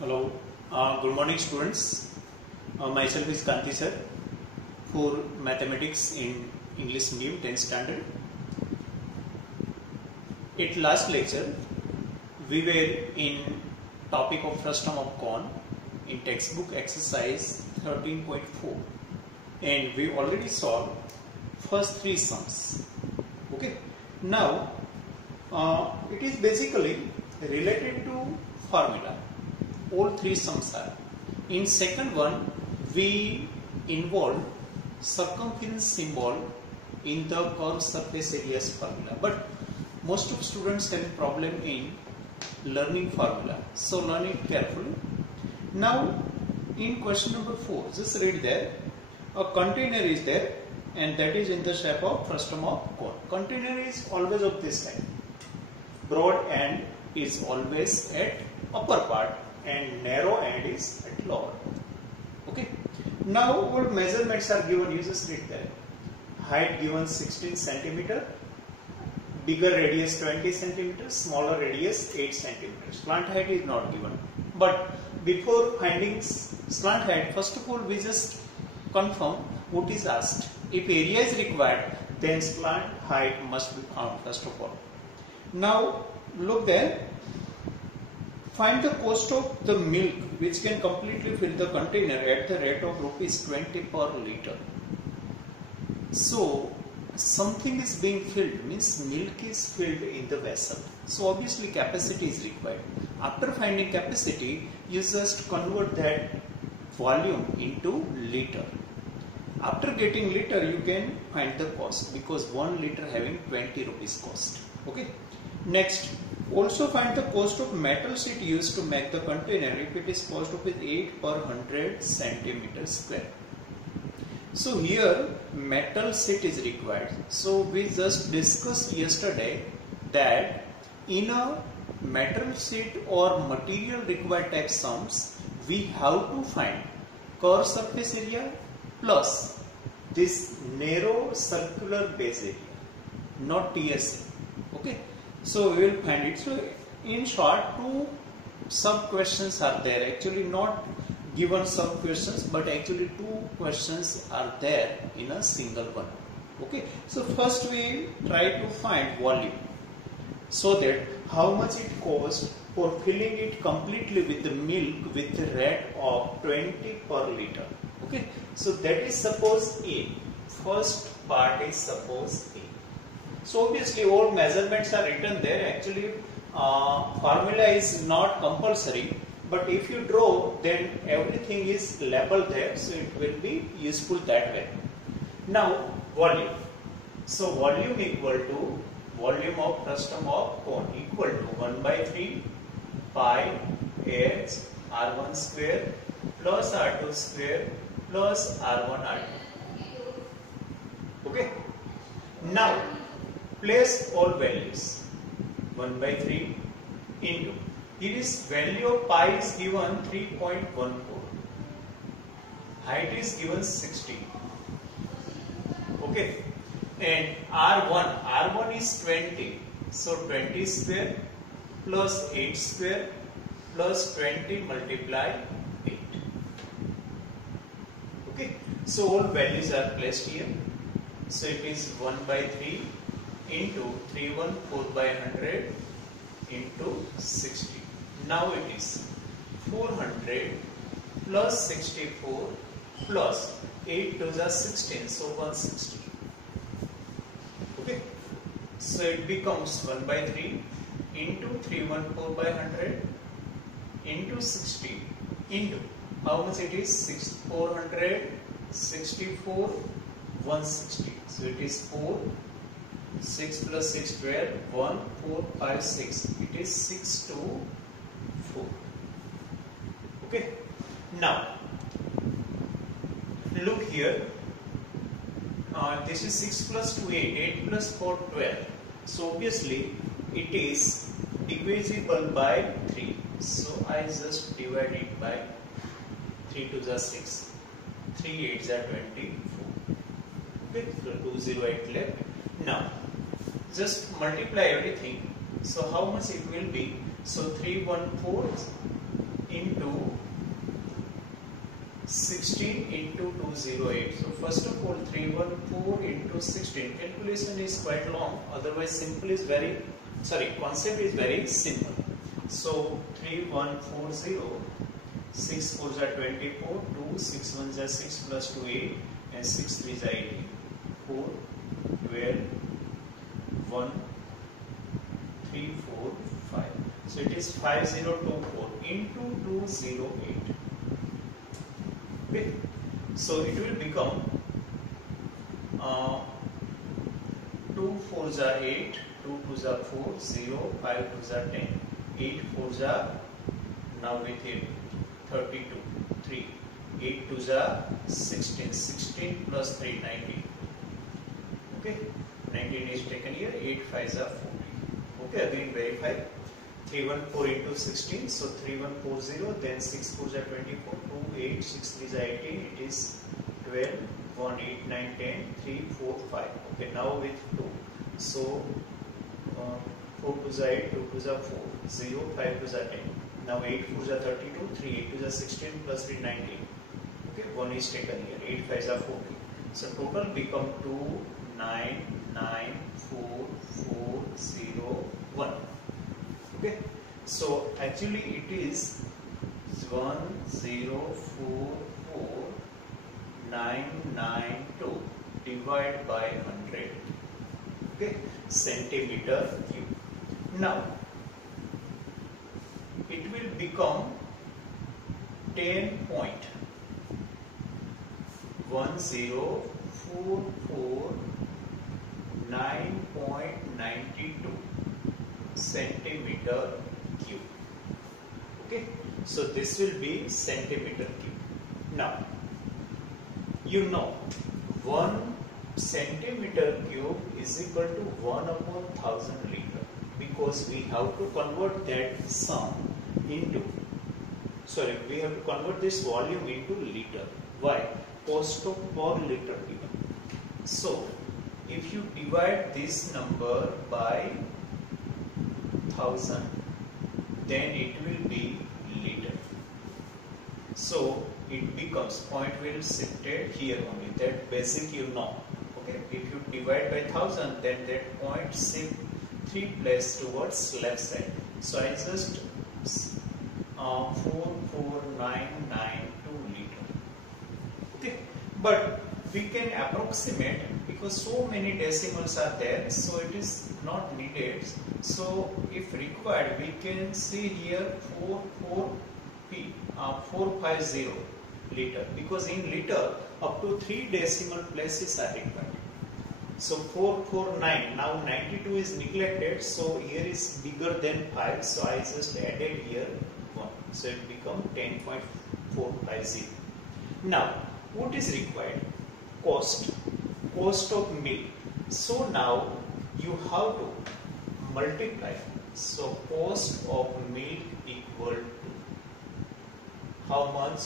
Hello, good morning students. Myself is Kanti sir for mathematics in English medium 10th standard. At last lecture we were in topic of frustum of cone in textbook exercise 13.4 and we already solved first three sums. Okay, now it is basically related to formula. All three sums are. In second one, we involve circumference symbol in the curved surface areas formula. But most of students have a problem in learning formula. So learn it carefully. Now in question number 4, just read there. A container is there and that is in the shape of frustum of cone. Container is always of this type. Broad end is always at upper part and narrow end is at lower. Okay. Now all measurements are given. You just read there. Height given 16 centimeter, bigger radius 20 centimeters, smaller radius 8 centimeters. Slant height is not given. But before finding slant height, first of all we just confirm what is asked. If area is required, then slant height must be found first of all. Now look there. Find the cost of the milk which can completely fill the container at the rate of rupees 20 per liter. So something is being filled, means milk is filled in the vessel. So obviously capacity is required. After finding capacity, you just convert that volume into liter. After getting liter, you can find the cost because 1 liter having 20 rupees cost. Okay. Next, also find the cost of metal sheet used to make the container if it is cost of 8 per 100 centimeters square. So here metal sheet is required. So we just discussed yesterday that in a metal sheet or material required type sums, we have to find curved surface area plus this narrow circular base area, not TSA. Okay. So we will find it. So in short, two sub questions are there. Actually not given sub questions, but actually two questions are there in a single one. Okay. So first we try to find volume, so that how much it costs for filling it completely with the milk with the rate of 20 per liter. Okay. So that is suppose A. First part is suppose A. So obviously all measurements are written there. Actually formula is not compulsory, but if you draw then everything is labeled there, so it will be useful that way. Now volume. So volume equal to volume of frustum of cone equal to 1 by 3 pi h r1 square plus r2 square plus r1 r2. Okay. Now place all values. 1 by 3 into, here is value of pi is given 3.14, height is given 60. Okay, and R1 is 20, so 20 square plus 8 square plus 20 multiply 8. Okay, so all values are placed here. So it is 1 by 3 into 314 by 100 into 60. Now it is 400 plus 64 plus 8 to the 16, so 160. Okay, so it becomes 1 by 3 into 314 by 100 into 60 into how much it is 400 64 160. So it is 4 6 plus 6 12 1 4 5 6. It is 6 to 4. Okay. Now look here. This is 6 plus 2 8. 8 plus 4 12. So obviously it is divisible by 3. So I just divide it by 3 to the 6. 3 8s are 24. Okay. So 208 left. Now just multiply everything. So how much it will be? So 314 into 16 into 208. So first of all 314 into 16. Calculation is quite long, otherwise concept is very simple. So 3140, 6 4s are 24, 2 6 1s are 6 plus 2 8 and 6 3s are 18. 4 12 1 3 4 5. So it is 5024 into 208. Okay, so it will become 2 4s are 8, 2 2s are 4, 0, 5 2s are 10, 8 4s are, now with it 32, 3, 8 2s are 16, 16 plus 3 19. Okay, 19 is taken here, 8 5s are 40. Okay, again verify. 314 into 16, so 3140, then 6 4s are 24, 2 8, 6 3s are 18, it is 12, 1 8 9 10, 3 4 5. Okay, now with 2, so 4 2s are 8, 2 2s are 4, 0, 5 2s are 10. Now 8 4s are 32, 3 8 2s are 16 plus 3 19. Okay, 1 is taken here, 8 5s are 40. So total become 2 9 9 4 4 0 1. Okay, so actually it is 1044992 divided by 100. Okay, centimeter cube. Now it will become 10.10449.92 centimeter cube. Okay, so this will be centimeter cube. Now you know 1 centimeter cube is equal to 1 upon 1000 liter, because we have to convert that we have to convert this volume into liter. Why? Cost of per liter given. So if you divide this number by 1000, then it will be liter. So it becomes, point will shifted here only, that basic you know. Okay, if you divide by 1000, then that point shift 3 place towards left side. So I just 44992 liter. Okay, but we can approximate, because so many decimals are there, so it is not needed. So if required, we can see here 450 liter, because in liter up to 3 decimal places are required. So 449, now 92 is neglected, so here is bigger than 5, so I just added here 1, so it become 10.450. Now what is required? Cost of milk. So now you have to multiply. So cost of milk equal to how much?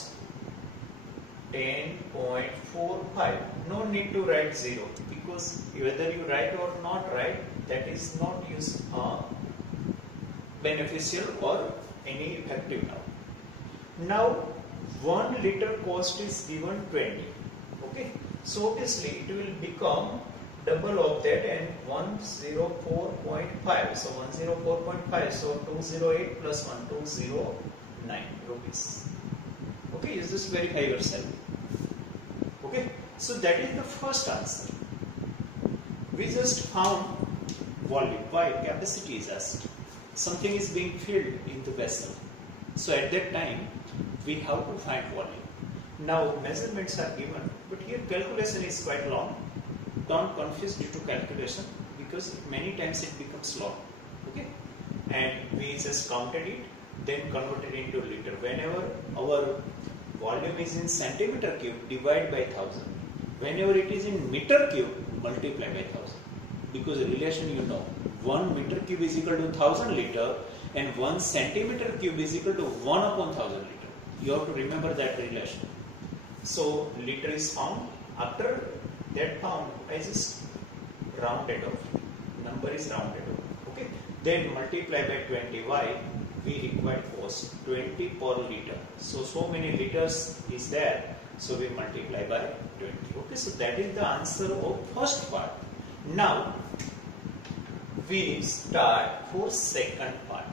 10.45. No need to write 0, because whether you write or not write, that is not beneficial or any effective now. Now 1 liter cost is given 20. Okay, so obviously it will become double of that, and 104.5. So 104.5. So 208 plus 1, 209 rupees. Okay, you just verify yourself. Okay, so that is the first answer. We just found volume. Why? Capacity is asked. Something is being filled in the vessel. So at that time, we have to find volume. Now measurements are given, but here calculation is quite long. Don't confuse due to calculation, because many times it becomes long. Okay, and we just counted it, then converted into liter. Whenever our volume is in centimeter cube, divide by 1000. Whenever it is in meter cube, multiply by 1000. Because the relation you know, 1 meter cube is equal to 1000 liter, and 1 centimeter cube is equal to 1 upon 1000 liter. You have to remember that relation. So liter is found. After that found, I just rounded off. Number is rounded off. Okay. Then multiply by 20. Why? we require cost 20 per liter. So many liters is there. So we multiply by 20. Okay, so that is the answer of first part. Now we start for second part.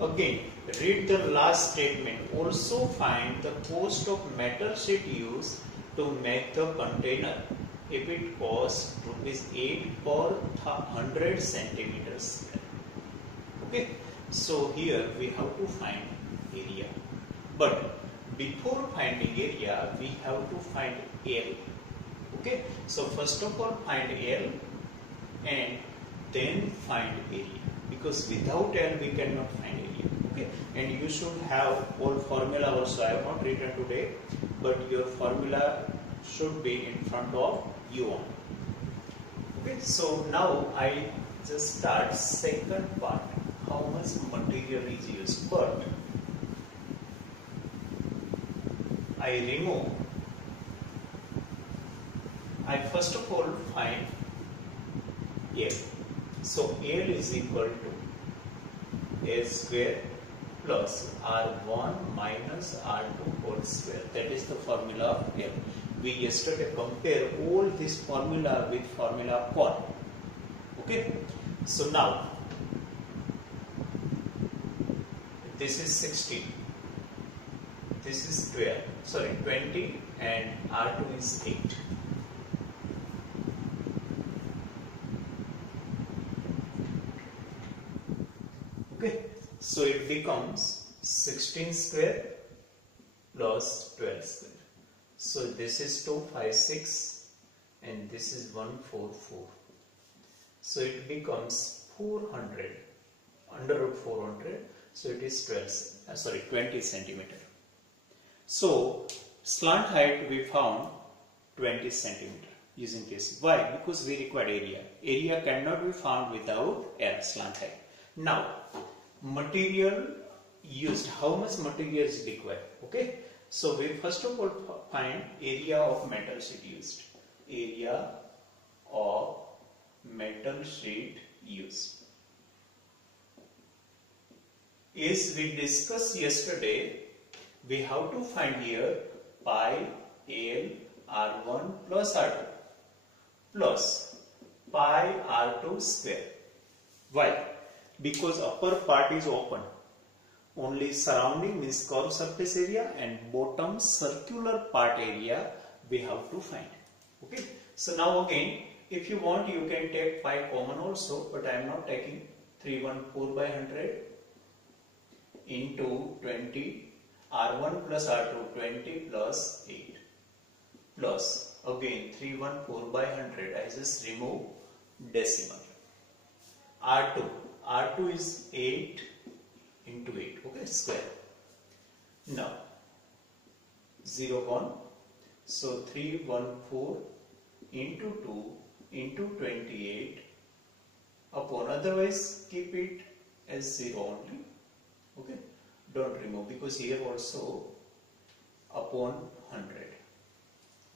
Again, read the last statement. Also find the cost of metal sheet used to make the container if it costs ₹8 per 100 centimeters. Okay, so here we have to find area. But before finding area, we have to find L. Okay, so first of all find L and then find area, because without L we cannot find area. Okay, and you should have all formula also. I have not written today, but your formula should be in front of you on. Okay, so now I just start second part. How much material is used? But I remove. I first of all find L. So L is equal to A square plus R1 minus R2 whole square. That is the formula of L. We yesterday compared all this formula with formula of Paul. Okay. So now this is 16. This is 12. Sorry, 20 and R2 is 8. Okay, so it becomes 16 square plus 12 square. So this is 256 and this is 144. So it becomes 400, under root 400. So it is 20 centimeter. So slant height we found 20 centimeter using this. Why? Because we required area. Area cannot be found without slant height. Now material used. How much material is required? Okay. So we first of all find area of metal sheet used. Area of metal sheet used. As we discussed yesterday, we have to find here pi L R1 plus R2 plus pi R2 square. Why? Because upper part is open. Only surrounding means curved surface area and bottom circular part area we have to find. Okay. So now again, if you want, you can take pi common also, but I am not taking. 314 by 100 into 20. R1 plus R2 20 plus 8 plus again 314 by 100. I just remove decimal. R2 is 8 into 8. Okay, square. Now 0 1. So 314 into 2 into 28 upon. Otherwise keep it as 0 only. Okay. Don't remove, because here also upon 100.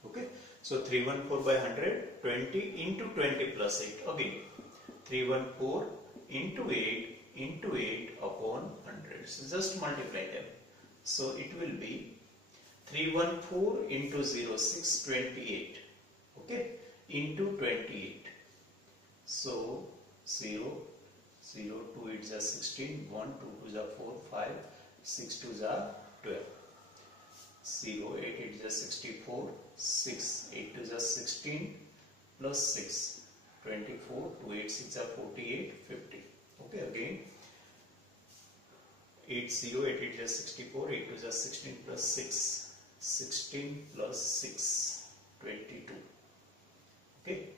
Okay. So 314 by 100, 20 into 20 plus 8. Again 314 into 8 into 8 upon 100. So just multiply them. So it will be 314 into 0, 628. Okay. Into 28. So 0, 0, 2 8 is 16, 1, 2 2 is 4, 5, 6 2 is 12. 0, 8 8 is 64, 6, 8 2 is 16, plus 6, 24, 2 8 6 are 48, 50. Okay, again 8 0, 8 8 is 64, 8 2 is 16 plus 6, 16 plus 6, 22. Okay.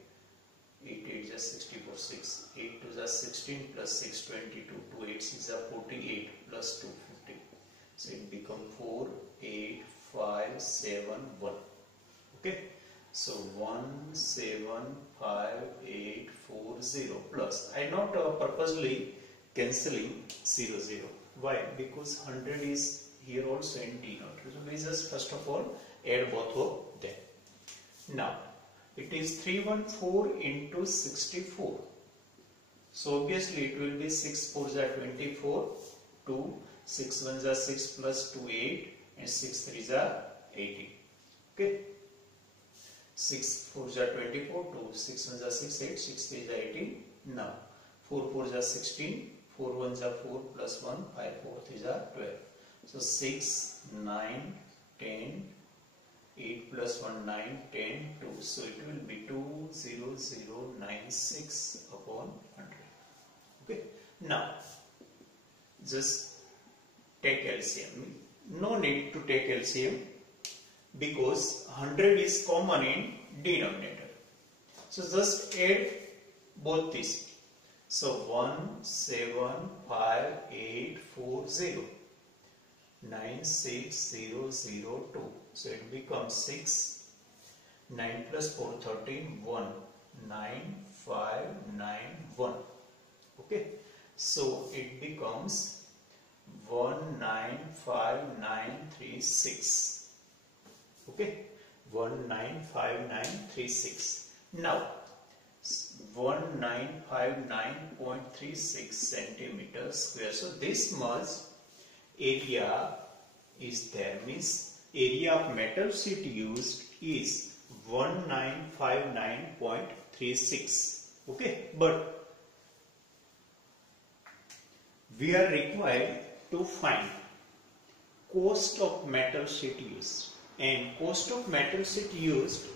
8 8 is 64, 6, 8 2 is 16 plus 6, 22, 2 8 6 are 48 plus 2, 50. So it becomes 4, 8, 5, 7, 1. Okay. So 1, 7, 5, 8, 4, 0 plus. I not purposely cancelling 0, 0. Why? Because 100 is here also in T naught. So we just first of all add both of them. Now it is 314 into 64. So obviously it will be 6 4s are 24, 2, 6 ones are 6 plus 2, 8, and 6 threes are 18. Okay. 6 fours are 24, 2, 6 ones are 6, 8, 6 threes are 18. Now, 4 fours are 16, 4 ones are 4 plus 1, 5 4 threes are 12. So 6, 9, 10, 8 plus 1, 9, 10, 2. So it will be 20096 upon 100. Okay. Now, just take LCM. No need to take LCM because 100 is common in denominator. So just add both these. So 175,840. 96002. So it becomes 6. 9 plus 4, 13, 1. 9591. Okay. So it becomes 195936. Okay. 195936. Now 1959.36 centimeters square. So this much area is there, means area of metal sheet used is 1959.36. Okay, but we are required to find cost of metal sheet used, and cost of metal sheet used,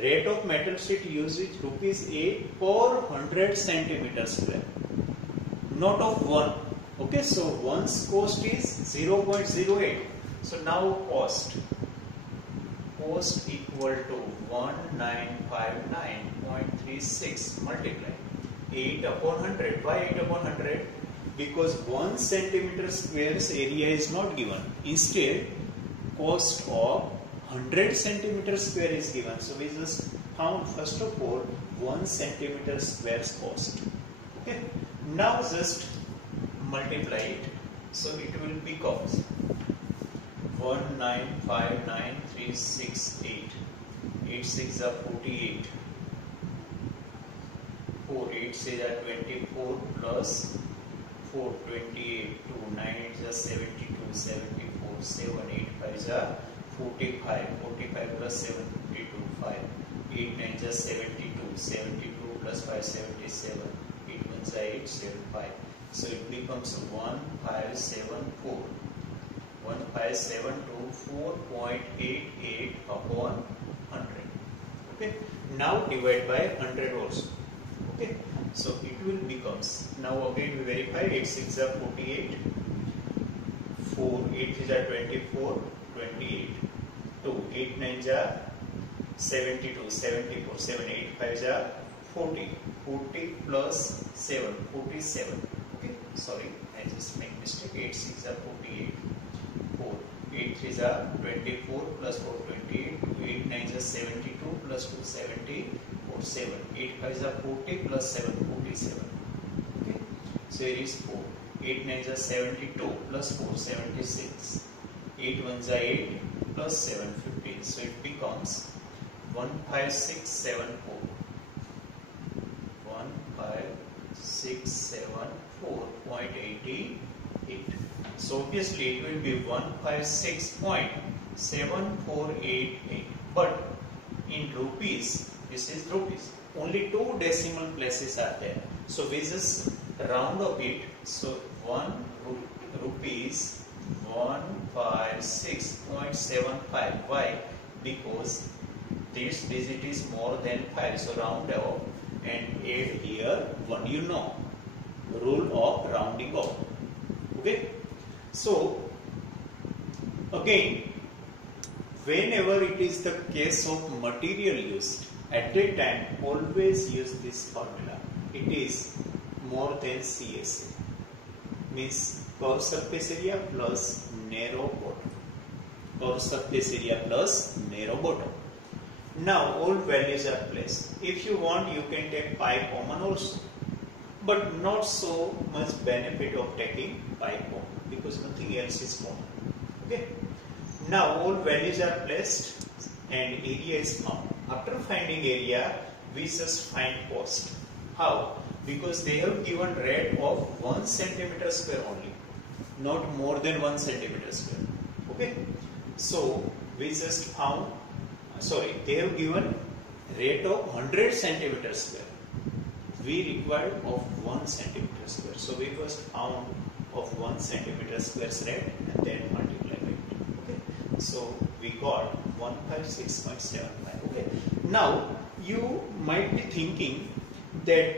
rate of metal sheet used is rupees 8 per 100 centimeters square, not of 1. Okay, so one's cost is 0.08. So now cost equal to 1959.36 multiply 8 upon 100. Why 8 upon 100? Because 1 centimeter square's area is not given. Instead, cost of 100 centimeter square is given. So we just found first of all 1 centimeter square's cost. Okay. Now just multiply it. So it will become 1959,368. 8 6 are 48. 4 8 6 are 24 plus 4 28. 2 9 8 are 72. 74 7 8 5 are 45. 45 plus 7 52. 5 8 9 are 72. 72 plus 5 77. 8 1 are 8 7 5. So it becomes 1574. 1574.88 upon 100. Okay. Now divide by 100 also. Okay. So it will becomes, now again we verify, 8 6 are 48. 4 8 is 24, 28. 2 8 9 are 72, 74. 7 8 5 are 40. 40 plus 7, 47. Sorry, I just make mistake. 8 6 are 48. 4 8 3 are 24 plus 4 28. 8 9 are 72 plus 2 74. 7 8 5 are 40 plus 7 47. Okay. So here is 4. 8 9 are 72 plus 4 76. 8 1 are 8 plus 7 15. So it becomes 15674. 15674.88. So obviously it will be 156.7488. But in rupees, this is rupees. Only 2 decimal places are there. So we just round up it. So 1 rupees 156.75. Why? Because this digit is more than 5. So round up and add here 1. You know, rule of rounding off. Okay. So again, whenever it is the case of material used, at that time always use this formula. It is more than CSA, means curved surface area plus narrow bottom. Curved surface area plus narrow bottom. Now all values are placed. If you want, you can take pi common also, but not so much benefit of taking pi common because nothing else is common. Okay. Now all values are placed and area is found. After finding area, we just find cost. How? Because they have given rate of 1 centimeter square only. not more than 1 centimeter square. Okay, so we just found, they have given rate of 100 centimeter square. We required of 1 centimeter square. So we first found of 1 centimeter square rate and then multiply by it. Okay, so we got 156.75. Okay, now you might be thinking that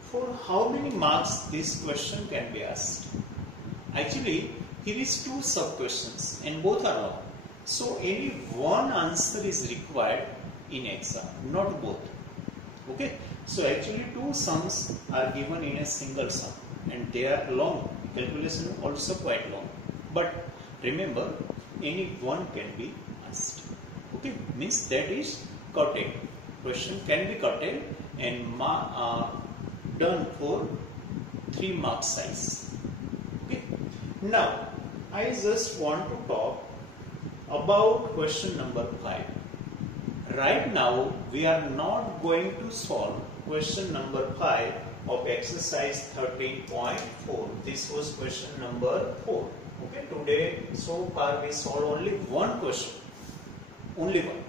for how many marks this question can be asked. Actually, here is 2 sub questions and both are wrong. So any one answer is required in exam, not both. Okay, so actually 2 sums are given in a single sum and they are long. Calculation also quite long. But remember, any one can be asked. Okay, means that is curtailed. Question can be curtailed and done for 3 mark size. Okay. Now, I just want to talk about question number 5. Right now, we are not going to solve question number 5 of exercise 13.4. This was question number 4. Okay, today so far we solved only one question. Only one.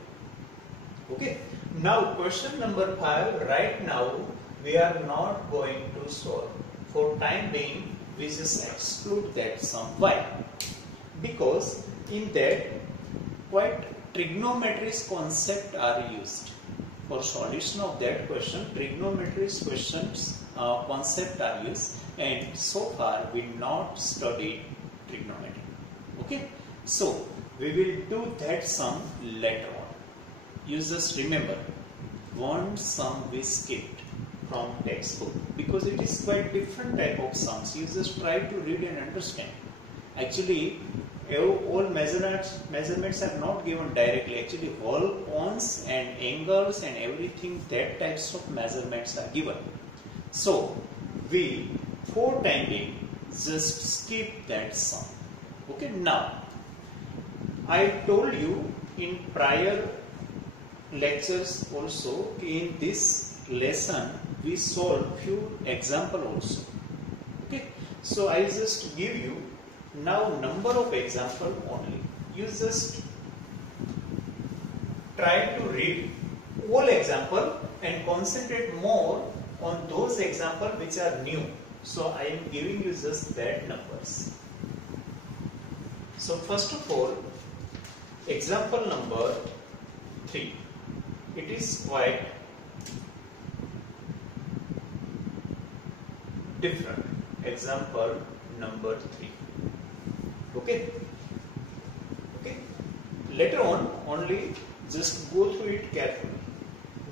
Okay. Now, question number 5, right now we are not going to solve. For time being, we just exclude that sum. Why? Because in that quite trigonometry concept are used. For solution of that question, trigonometry questions concept are used, and so far we not studied trigonometry. Okay, so we will do that sum later on. You just remember, one sum we skipped from textbook because it is quite different type of sums. You just try to read and understand. Actually, all measurements are not given directly. Actually, all cones and angles and everything, that types of measurements are given. So we, for time being, just skip that sum. Okay, now I told you in prior lectures also, in this lesson we solve few example also. Okay, so I just give you now number of example only. You just try to read all example and concentrate more on those example which are new. So I am giving you just that numbers. So first of all, example number 3. It is quite different. Example number 3. Okay. Okay. Later on, only just go through it carefully.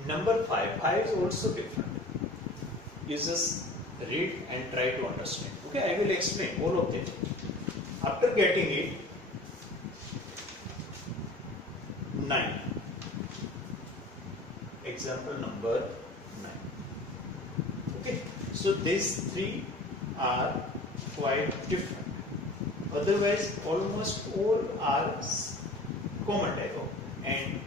Number 5. 5 is also different. You just read and try to understand. Okay, I will explain all of them. After getting it, 9. Example number 9. Okay, so these 3 are quite different. Otherwise, almost all are common type of. And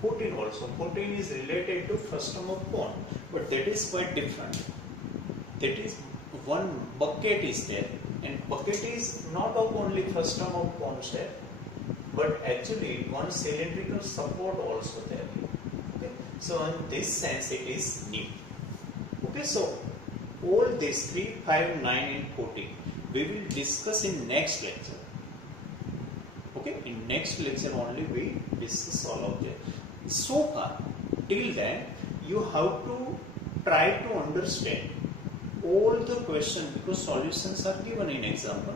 14 also. 14 is related to frustum of cone, but that is quite different. That is, one bucket is there, and bucket is not of only frustum of cone shape, but actually one cylindrical support also there. Okay, so in this sense it is new. Okay, so all these 3, 5, 9 and 14 we will discuss in next lecture. Okay, in next lecture only we discuss all of them. So far, till then, you have to try to understand all the questions because solutions are given in example.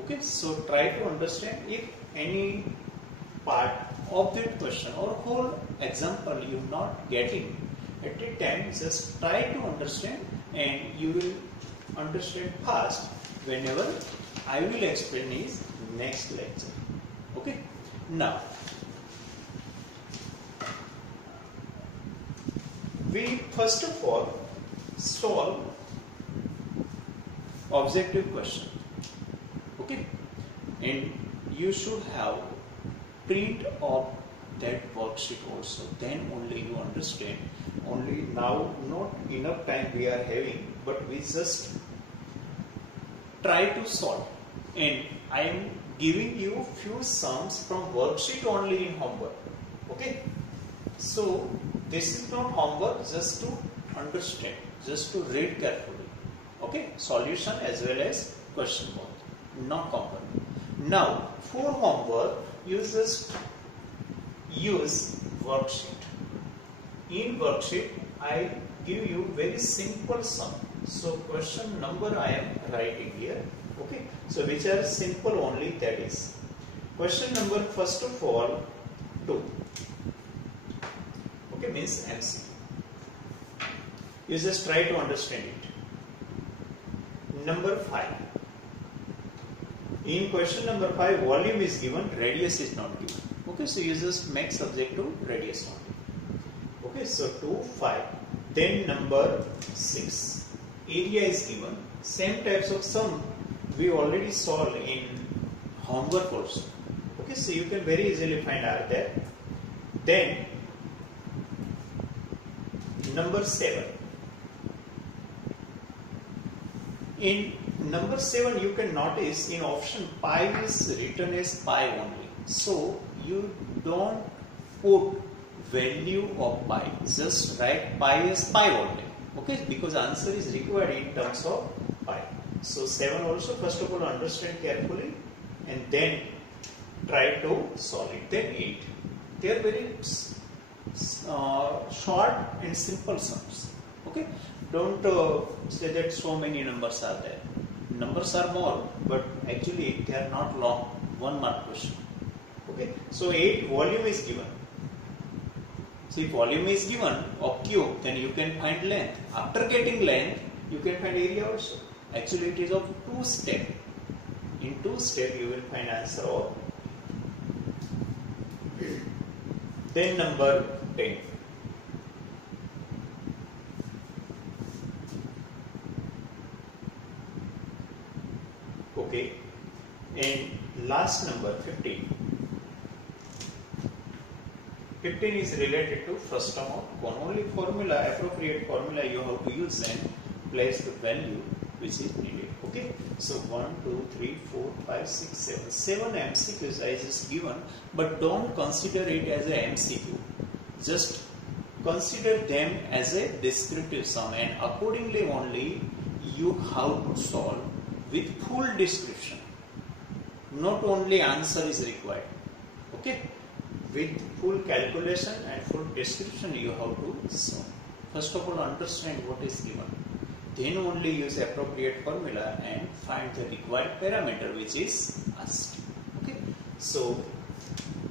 Okay, so try to understand if any part of that question or whole example you are not getting at a time, just try to understand and you will understand fast whenever I will explain is next lecture. Okay, now we first of all solve objective question. Okay, and you should have print of that worksheet also, then only you understand. Only now not enough time we are having, but we just try to solve. and I am giving you few sums from worksheet only in homework. Okay, so this is not homework, just to understand, just to read carefully. Okay, solution as well as question both, not homework. Now for homework you just use worksheet. In worksheet I give you very simple sum. So question number I am writing here. Okay, so which are simple only, that is question number first of all 2. Okay, means MCQ. You just try to understand it. Number 5. In question number 5, volume is given, radius is not given. Okay, so you just make subject to radius only. Okay, so 2, 5. Then number 6. Area is given. Same types of sum we already solved in homework also. Okay, so you can very easily find out there. Then number 7. In number 7 you can notice in option pi is written as pi only. So you don't put value of pi, just write pi as pi only. Okay, because answer is required in terms of pi. So 7 also first of all understand carefully and then try to solve it. Then 8. They are very short and simple sums. Okay, don't say that so many numbers are there. Numbers are more, but actually they are not long. 1 mark question. Okay, so 8, volume is given. So if volume is given of cube, then you can find length. After getting length, you can find area also. Actually it is of 2 steps. In 2 steps you will find answer of. Then number 10. Okay, and last number 15. 15 is related to first term of cone. Only formula, appropriate formula you have to use and place the value which is needed. Okay, so 1, 2, 3, 4, 5, 6, 7. 7 MCQs I just given, but don't consider it as a MCQ. Just consider them as a descriptive sum, and accordingly only you have to solve with full description. Not only answer is required. Okay, with full calculation and full description you have to solve. First of all understand what is given. Then only use appropriate formula and find the required parameter which is asked. Okay, so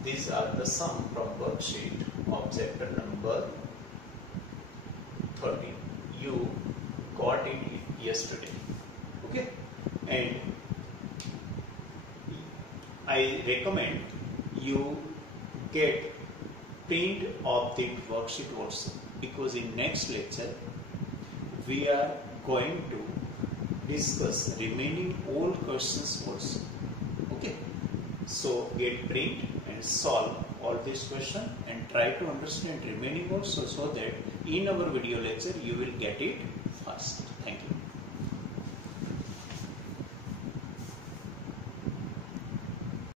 these are the sum from worksheet of chapter number 13. You got it yesterday. Okay, and I recommend you get print of the worksheet also, because in next lecture we are going to discuss remaining all questions also. Okay, so get print and solve all these questions and try to understand remaining also, so that in our video lecture you will get it fast. Thank you.